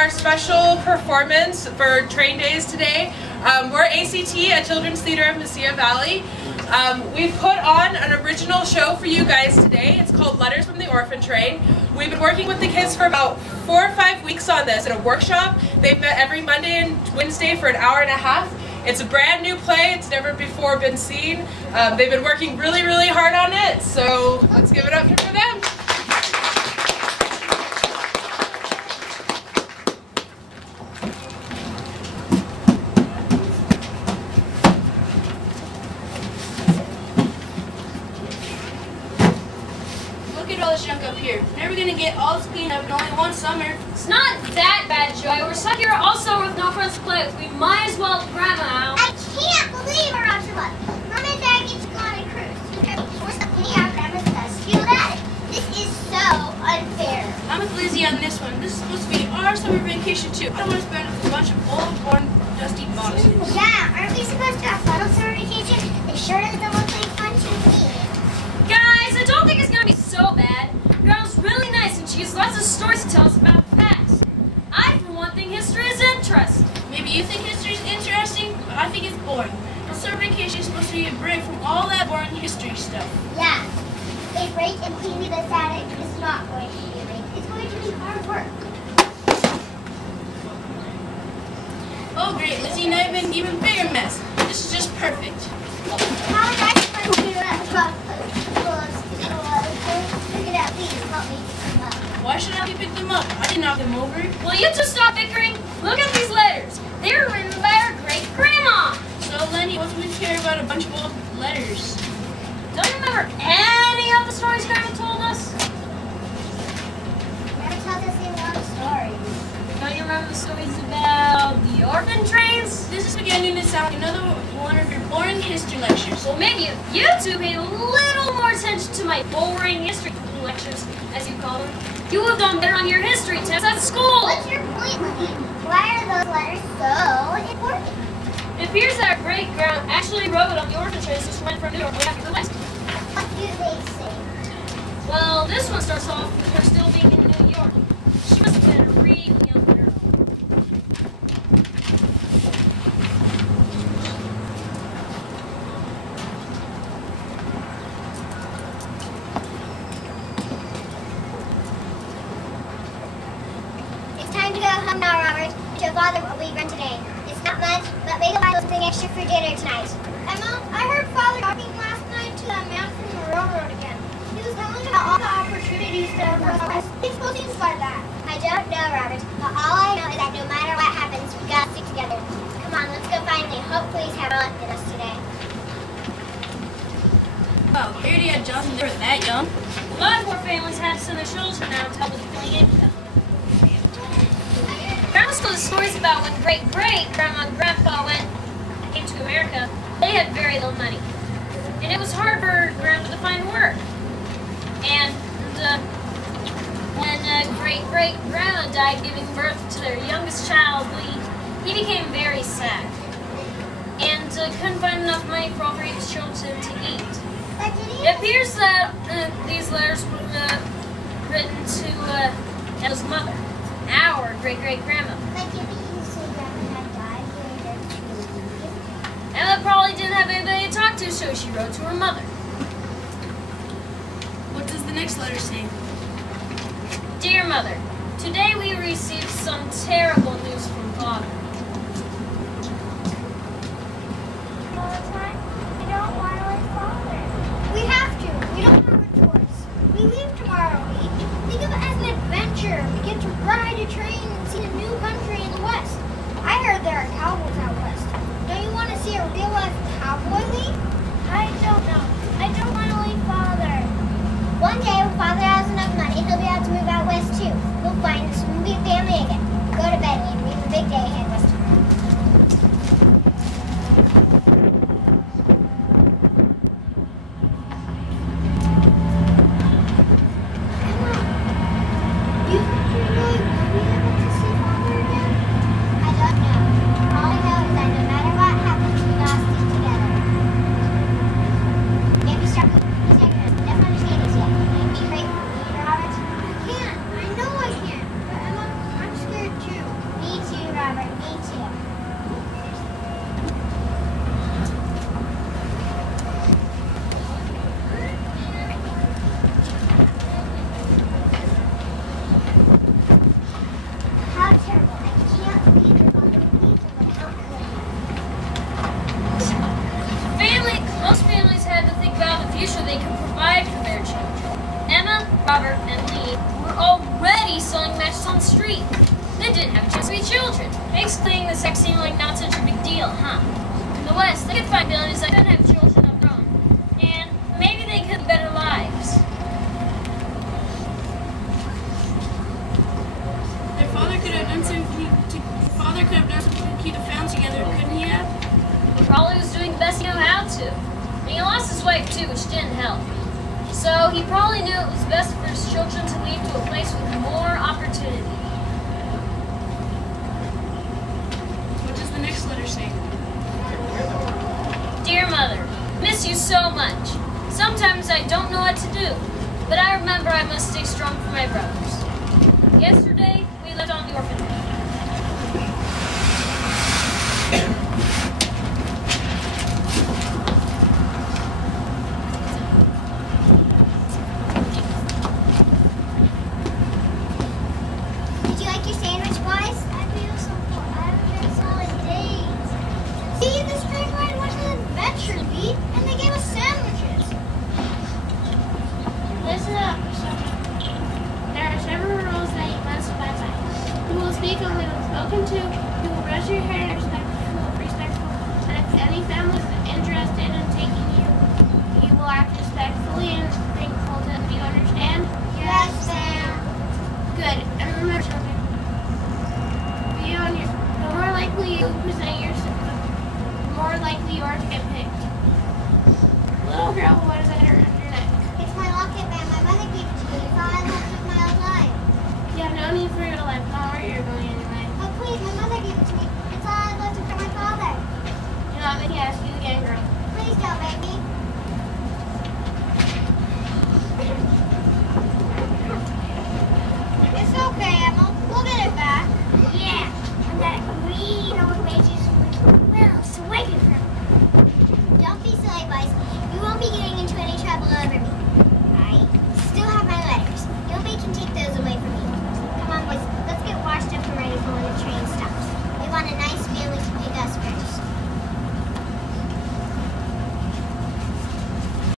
our special performance for Train Days today. We're ACT, a children's theater of Mesilla Valley. We've put on an original show for you guys today. It's called Letters from the Orphan Train. We've been working with the kids for about 4 or 5 weeks on this in a workshop. They've met every Monday and Wednesday for an hour and a half. It's a brand new play. It's never before been seen. They've been working really, really hard on it, so let's give it up for them. Look at all this junk up here. Never gonna get all this cleaned up in only one summer. It's not that bad, Joy. We're stuck here all summer with no friends to play with. We might as well help Grandma out. I can't believe we're on to one. Mom and Dad get to go on a cruise. We're stuck in our grandma's does. Feel that? This is so unfair. I'm with Lizzie on this one. This is supposed to be our summer vacation too. I don't want to spend with a bunch of old, worn, dusty boxes. Yeah, aren't we supposed to have fun on summer vacation? It sure doesn't look like fun to me. Guys, I don't think it's gonna be so bad. Grandma's really nice and she has lots of stories to tell us about the past. I, for one, think history is interesting. Maybe you think history is interesting, but I think it's boring. A summer vacation is supposed to be a break from all that boring history stuff. Yeah, a break and cleaning this attic is not going to be a break. It's going to be hard work. Oh great, Lizzie and I have an even bigger mess. This is just perfect. How is that supposed to be left? Please help me pick them up. Why should I help you pick them up? I didn't knock them over. Will you two stop bickering? Look at these letters. They were written by our great-grandma. So Lenny, what do we care about a bunch of old letters? Don't you remember any of the stories Grandma told us? Never tells us any long stories. Don't you remember the stories about the orphan trains? This is beginning to sound like another one of your boring history lectures. Well, maybe if you two paid a little more attention to my boring history lectures, as you call them, you would have done better on your history tests at school. What's your point, Lenny? Why are those letters so important? It appears that our great-grandma actually wrote on the orphan trains which went from New York way back to the West. What do they say? Well, this one starts off with her still being in New York. She must have been a really young girl. It's time to go home now, Robert. Show Father what we run today. It's not much, but maybe I'll buy something extra for dinner tonight. Emma, I heard Father talking last night to that man from the railroad again. He was telling about all the opportunities that are for us. He's supposed to inspire that. I don't know, Robert, but all I know is that no matter what happens, we gotta stick together. Come on, let's go find him. Hopefully he's having luck with us today. Wow, Harry had Johnson they were that young. A lot of poor families had to send their children out to help with the filling income. Grandma told us stories about when great-great-grandma and grandpa came to America. They had very little money. And it was hard for Grandma to find work. And when great-great-grandma died giving birth to their youngest child, he became very sad. And couldn't find enough money for all three of his children to eat. It appears that these letters were written to Emma's mother, our great-great-grandma. But did you say Grandma had died during their childhood? Emma probably didn't have anybody to talk to, so she wrote to her mother. What does the next letter say? Dear Mother, today we received some terrible news from Father. All the time? We don't want to leave Father. We have to. We don't have a choice. We leave tomorrow. Think of it as an adventure. We get to ride a train and see a new country in the West. I heard there are cowboys out west. Don't you want to see a real-life cowboy leave? I don't know. I don't want to leave Father. One day when Father has enough money, he'll be able to move out west too. We'll find some family again. They didn't have a chance to be children. Makes cleaning the sex seem like not such a big deal, huh? In the West, they could find villages that couldn't have children of their own. And maybe they could have better lives. Their father could have done something to keep the family together, couldn't he have? He probably was doing the best he knew how to. And he lost his wife too, which didn't help. So he probably knew it was best for his children to leave to a place with more opportunity. What does the next letter say? Dear Mother, miss you so much. Sometimes I don't know what to do, but I remember I must stay strong for my brothers. Yesterday, we lived on the orphanage. Did you like your sandwich, boys? I feel so full. I haven't been solid days. See, this train ride was an adventure, Pete, and they gave us sandwiches. Listen up. There are several rules that you must abide by. You will speak only when spoken to. You will brush your hair respectful. And if any family is interested in taking you, you will act respectfully and thankful. Do you understand? Yes, ma'am. Good. And remember something. The more likely you present yourself, the more likely you are to get picked. Little girl, what is that around your neck? It's my locket, ma'am. My mother gave it to me. It's all I left of my old life. You have no need for your life. Not where you're going anyway. Oh, please, my mother gave it to me. It's all I left of my father. Do not make me ask you again, girl. Please don't make me.